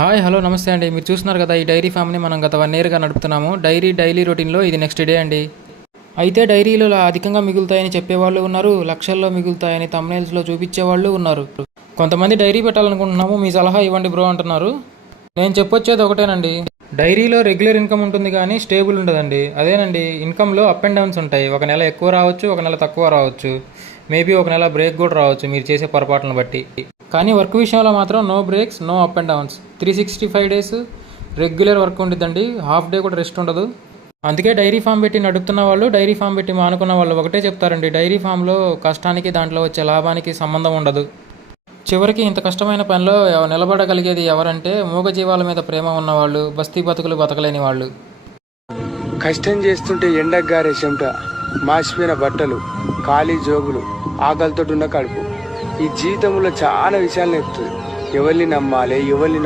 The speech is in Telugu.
హాయ్ హలో నమస్తే అండి. మీరు చూస్తున్నారు కదా ఈ డైరీ ఫామ్ని మనం గత 1 ఇయర్గా నడుపుతున్నాము. డైలీ రొటీన్లో ఇది నెక్స్ట్ డే అండి. అయితే డైరీలో అధికంగా మిగులుతాయని చెప్పేవాళ్ళు ఉన్నారు, లక్షల్లో మిగులుతాయని తమ్నేల్స్లో చూపించేవాళ్ళు ఉన్నారు. కొంతమంది డైరీ పెట్టాలనుకుంటున్నాము, మీ సలహా ఇవ్వండి బ్రో అంటున్నారు. నేను చెప్పొచ్చేది ఒకటేనండి, డైరీలో రెగ్యులర్ ఇన్కమ్ ఉంటుంది కానీ స్టేబుల్ ఉండదండి. అదేనండి, ఇన్కంలో అప్ అండ్ డౌన్స్ ఉంటాయి. ఒక నెల ఎక్కువ రావచ్చు, ఒక నెల తక్కువ రావచ్చు, మేబీ ఒక నెల బ్రేక్ కూడా రావచ్చు మీరు చేసే పొరపాట్లను బట్టి. కానీ వర్క్ విషయంలో మాత్రం no breaks, no up and downs. 365 days regular work ఉండిద్దండి, హాఫ్ డే కూడా రెస్ట్ ఉండదు. అందుకే డైరీ ఫామ్ పెట్టి నడుపుతున్న వాళ్ళు, డైరీ ఫామ్ పెట్టి మానుకున్న వాళ్ళు ఒకటే చెప్తారండి, డైరీ ఫామ్లో కష్టానికి దాంట్లో వచ్చే లాభానికి సంబంధం ఉండదు. చివరికి ఇంత కష్టమైన పనిలో నిలబడగలిగేది ఎవరంటే మూగజీవాల మీద ప్రేమ ఉన్నవాళ్ళు, బస్తీ బతుకులు బతకలేని వాళ్ళు. కష్టం చేస్తుంటే ఎండగారే చెమట, మాసిపోయిన బట్టలు, ఖాళీ జోబులు, ఆకలితో ఉన్న కడుపు, ఈ జీవితంలో చాలా విషయాలు నేర్పుతుంది. ఎవరిని నమ్మాలి, ఎవరిని